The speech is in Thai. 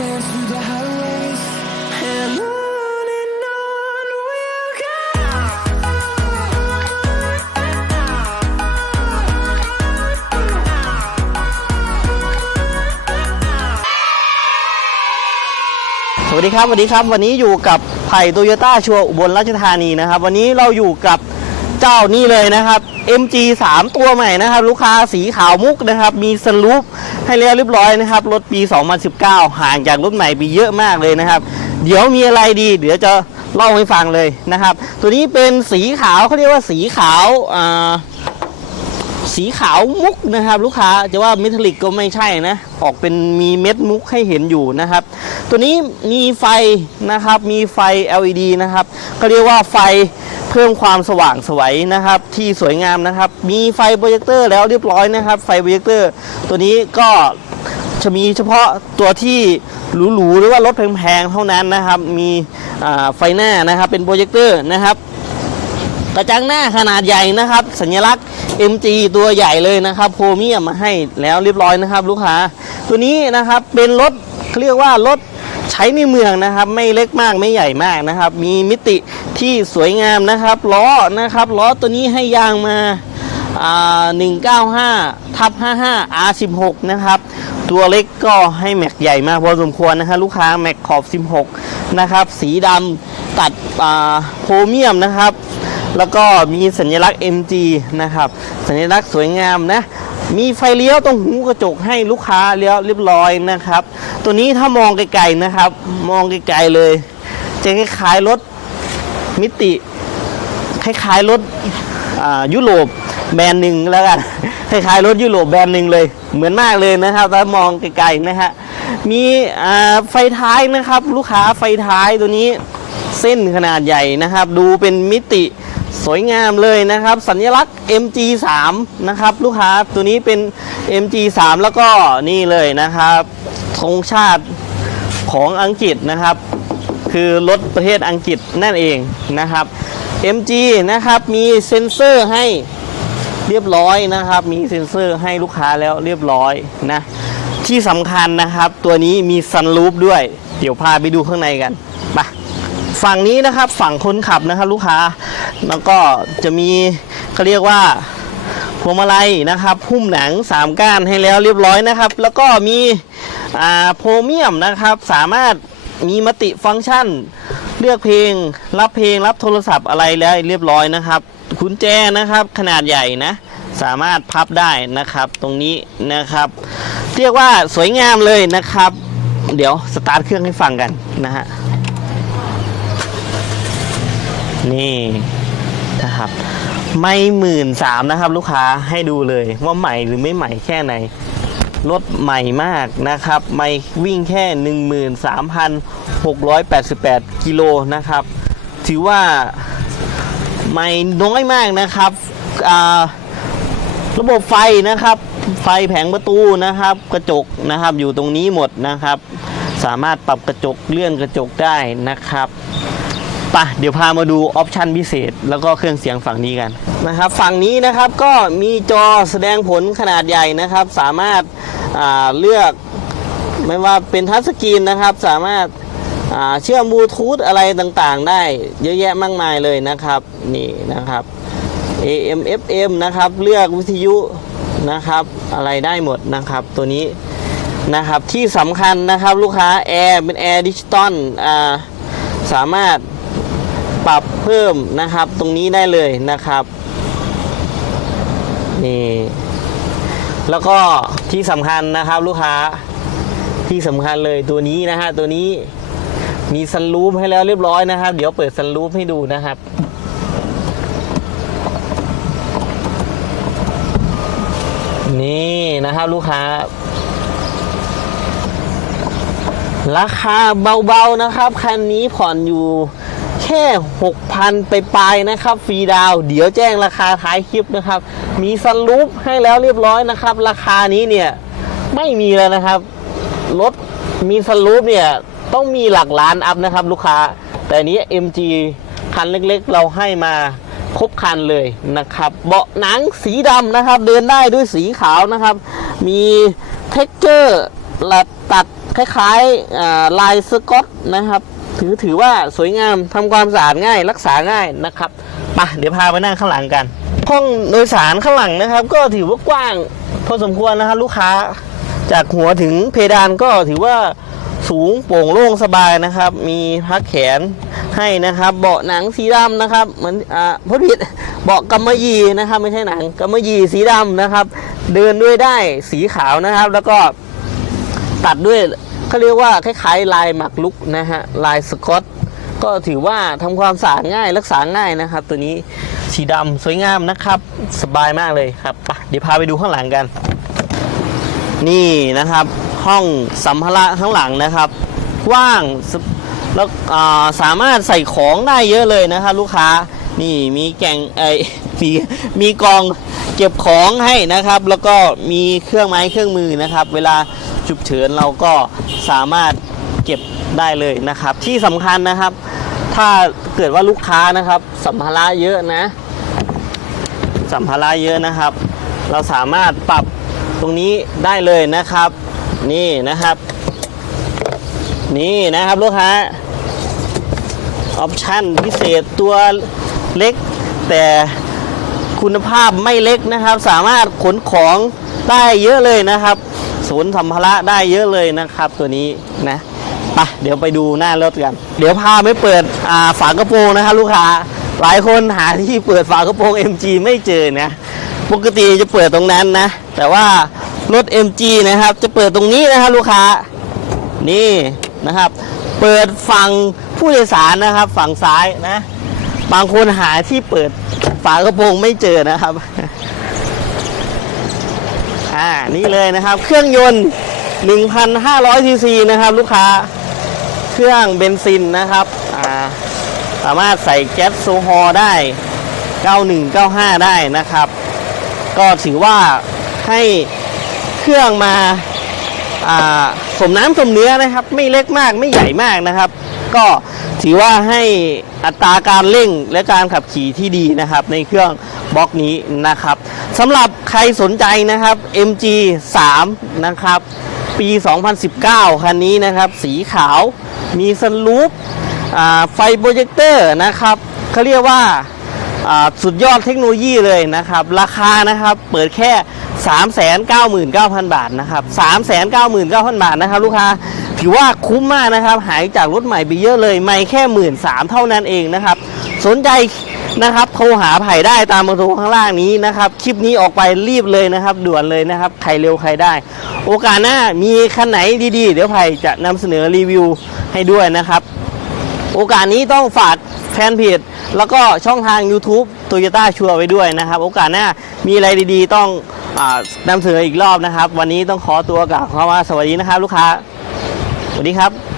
สวัสดีครับสวัสดีครับ วันนี้อยู่กับไผ่โตโยต้าชัวร์อุบลราชธานีนะครับ วันนี้เราอยู่กับ เจ้านี่เลยนะครับ MG 3 ตัวใหม่นะครับ ลูกค้าสีขาวมุกนะครับ มีสลูปให้เรียบเรียบร้อยนะครับ รถปี 2019 ห่างจากรถใหม่ไปเยอะมากเลยนะครับ เดี๋ยวมีอะไรดี เดี๋ยวจะเล่าให้ฟังเลยนะครับ ตัวนี้เป็นสีขาวเขาเรียกว่าสีขาวอ่าสีขาวมุกนะครับ ลูกค้าจะว่าเมทัลลิกก็ไม่ใช่นะ ออกเป็นมีเม็ดมุกให้เห็นอยู่นะครับ ตัวนี้มีไฟนะครับ มีไฟ LED นะครับก็เรียกว่าไฟ เพิ่มความสว่างสวยนะครับ ที่สวยงามนะครับ มีไฟโปรเจคเตอร์แล้วเรียบร้อยนะครับ ไฟโปรเจคเตอร์ ตัวนี้ก็จะมีเฉพาะตัวที่หรูๆหรือว่ารถแพงๆเท่านั้นนะครับ มีไฟหน้านะครับเป็นโปรเจคเตอร์นะครับกระจังหน้าขนาดใหญ่นะครับ สัญลักษณ์ MG ตัวใหญ่เลยนะครับโพรเมียมมาให้แล้วเรียบร้อยนะครับ ลูกค้า ตัวนี้นะครับเป็นรถเขาเรียกว่ารถ ใช้ในเมืองนะครับ ไม่เล็กมากไม่ใหญ่มากนะครับ มีมิติที่สวยงามนะครับล้อนะครับล้อตัวนี้ให้ยางมา195ทับ55 R16 นะครับ ตัวเล็กก็ให้แม็กใหญ่มากพอสมควรนะครับลูกค้าแม็กขอบ 16 นะครับ สีดำตัดโพรเมียมนะครับ แล้วก็มีสัญลักษณ์ MG นะครับ สัญลักษณ์สวยงามนะ มีไฟเลี้ยวตรงหูกระจกให้ลูกค้าเลี้ยวเรียบร้อยนะครับ ตัวนี้ถ้ามองไกลๆนะครับ มองไกลๆเลย จะคล้ายๆรถมิติ คล้ายๆรถยุโรปแบรนด์หนึ่งแล้วกันคล้ายๆรถยุโรปแบรนด์หนึ่งเลย เหมือนมากเลยนะครับถ้ามองไกลๆนะฮะมีไฟท้ายนะครับ ลูกค้าไฟท้ายตัวนี้เส้นขนาดใหญ่นะครับ ดูเป็นมิติ สวยงามเลยนะครับ สัญลักษณ์ MG3 นะครับ ลูกค้าตัวนี้เป็น MG3 แล้วก็นี่เลยนะครับธงชาติของอังกฤษนะครับ คือรถประเทศอังกฤษนั่นเองนะครับ MG นะครับมีเซ็นเซอร์ให้เรียบร้อยนะครับ มีเซ็นเซอร์ให้ลูกค้าแล้วเรียบร้อยนะที่สำคัญนะครับ ตัวนี้มีซันรูฟด้วย เดี๋ยวพาไปดูข้างในกันไป ฝั่งนี้นะครับฝั่งคนขับนะครับ ลูกค้าแล้วก็จะมีเขาเรียกว่าพวงมาลัยนะครับหุ้มหนัง 3 ก้านให้แล้วเรียบร้อยนะครับ แล้วก็มีโพรเมียมนะครับ สามารถมีมติฟังก์ชัน เลือกเพลง รับเพลงรับโทรศัพท์อะไรแล้วเรียบร้อยนะครับกุญแจนะครับขนาดใหญ่นะสามารถพับได้นะครับตรงนี้นะครับ เรียกว่าสวยงามเลยนะครับ เดี๋ยวสตาร์ทเครื่องให้ฟังกันนะฮะ นี่นะครับไม่หมื่นสามนะครับ ลูกค้าให้ดูเลยว่าใหม่หรือไม่ใหม่แค่ไหนรถใหม่มากนะครับไม่วิ่งแค่ 13,688 กิโลนะครับ ถือว่าไม่น้อยมากนะครับระบบไฟนะครับ ไฟแผงประตูนะครับ กระจกนะครับอยู่ตรงนี้หมดนะครับ สามารถปรับกระจกเลื่อนกระจกได้นะครับ ปะเดี๋ยวพามาดูออปชันพิเศษ แล้วก็เครื่องเสียงฝั่งนี้กันนะครับฝั่งนี้นะครับก็มีจอแสดงผลขนาดใหญ่นะครับ สามารถาเลือกไม่ว่าเป็นทัชสกรีนนะครับ สามารถาเชื่อมบลูทูธอะไรต่างๆ ได้เยอะแยะมากมายเลยนะครับนี่นะครับ AM FM นะครับเลือกวิทยุนะครับ อะไรได้หมดนะครับตัวนี้นะครับที่สำคัญนะครับลูกค้าแอร์เป็นแอร์ดิจิตอลสามารถ ปรับเพิ่มนะครับ ตรงนี้ได้เลยนะครับนี่แล้วก็ที่สำคัญนะครับลูกค้าที่สำคัญเลยตัวนี้นะฮะตัวนี้มีซันรูฟให้แล้วเรียบร้อยนะครับ เดี๋ยวเปิดซันรูฟให้ดูนะครับนี่นะครับลูกค้า ราคาเบาๆนะครับคันนี้ผ่อนอยู่ แค่ 6,000 ไปปลายนะครับฟรีดาว เดี๋ยวแจ้งราคาท้ายคลิปนะครับ มีสลูปให้แล้วเรียบร้อยนะครับ ราคานี้เนี่ยไม่มีแล้วนะครับรถมีสลูปเนี่ยต้องมีหลักล้านอัพนะครับ ลูกค้า แต่นี้ MG คันเล็กๆ เราให้มาครบคันเลยนะครับ เบาะหนังสีดำนะครับ เดินได้ด้วยสีขาวนะครับ มีเท็กเจอร์ตัดคล้ายๆลายสกอตนะครับ ถือถือว่าสวยงามทำความสะอาดง่าย รักษาง่ายนะครับไปเดี๋ยวพาไปนั่งข้างหลังกัน ห้องโดยสารข้างหลังนะครับ ก็ถือว่ากว้างพอสมควรนะครับลูกค้าจากหัวถึงเพดานก็ถือว่าสูงโปร่งโล่งสบายนะครับ มีพักแขนให้นะครับ เบาะหนังสีดำนะครับเหมือนอ่าพูดผิดเบาะกำมะหยี่นะครับ ไม่ใช่หนังกำมะหยี่สีดำนะครับ เดินด้วยได้สีขาวนะครับ แล้วก็ตัดด้วย เขาเรียกว่าคล้ายๆลายหมักลุกนะฮะลายสกอตก็ถือว่าทำความสะอาดง่ายรักษาง่ายนะครับ ตัวนี้สีดำสวยงามนะครับ สบายมากเลยครับเดี๋ยวพาไปดูข้างหลังกัน นี่นะครับ ห้องสัมภาระข้างหลังนะครับกว้างแล้วาสามารถใส่ของได้เยอะเลยนะครับ ลูกค้านี่มีแกงไอมีมีกองเก็บของให้นะครับ แล้วก็มีเครื่องไม้เครื่องมือนะครับ เวลา ฉุกเฉินเราก็สามารถเก็บได้เลยนะครับ ที่สำคัญนะครับ ถ้าเกิดว่าลูกค้านะครับสัมภาระเยอะนะสัมภาระเยอะนะครับ เราสามารถปรับตรงนี้ได้เลยนะครับ นี่นะครับ นี่นะครับลูกค้าออปชั่นพิเศษตัวเล็ก แต่คุณภาพไม่เล็กนะครับ สามารถขนของได้เยอะเลยนะครับ ศูนย์สัมภาระได้เยอะเลยนะครับตัวนี้นะไปเดี๋ยวไปดูหน้ารถกัน เดี๋ยวพาไม่เปิดฝากระโปรงนะครับลูกค้าหลายคนหาที่เปิดฝากระโปรง MG ไม่เจอนะปกติจะเปิดตรงนั้นนะ แต่ว่ารถ MG นะครับ จะเปิดตรงนี้นะครับลูกค้านี่นะครับ เปิดฝั่งผู้โดยสารนะครับ ฝั่งซ้ายนะ บางคนหาที่เปิดฝากระโปรงไม่เจอนะครับ อ่านี่เลยนะครับ เครื่องยนต์ 1,500ซีซีนะครับลูกค้าเครื่องเบนซินนะครับอ่าสามารถใส่แก๊สโซฮอลได้ 91 95 ได้นะครับ ก็ถือว่าให้เครื่องมาอ่าสมน้ำสมเนื้อนะครับ ไม่เล็กมากไม่ใหญ่มากนะครับ ก็ถือว่าให้อัตราการเร่งและการขับขี่ที่ดีนะครับ ในเครื่อง บล็อกนี้นะครับสำหรับใครสนใจนะครับ MG 3นะครับปี 2019 คันนี้นะครับ สีขาวมีสลูปไฟโปรเจคเตอร์นะครับเขาเรียกว่าสุดยอดเทคโนโลยีเลยนะครับ ราคานะครับเปิดแค่ 399,000 บาทนะครับ 399,000 บาทนะครับ ลูกค้าถือว่าคุ้มมากนะครับ หายจากรถใหม่ไปเยอะเลย ไม่แค่1 3ื่นเท่านั้นเองนะครับ สนใจ นะครับโทรหาไผ่ได้ตามเบอร์โทรข้างล่างนี้นะครับ คลิปนี้ออกไปรีบเลยนะครับ ด่วนเลยนะครับ ใครเร็วใครได้ โอกาสหน้ามีคันไหนดีๆ เดี๋ยวไผ่จะนำเสนอรีวิวให้ด้วยนะครับ โอกาสนี้ต้องฝากแฟนเพจแล้วก็ช่องทาง YouTube Toyota ชัวร์ไว้ด้วยนะครับ โอกาสหน้ามีอะไรดีๆ ต้องอนำเสนออีกรอบนะครับ วันนี้ต้องขอตัวกล่าวคำว่าสวัสดีนะครับ ลูกค้าสวัสดีครับ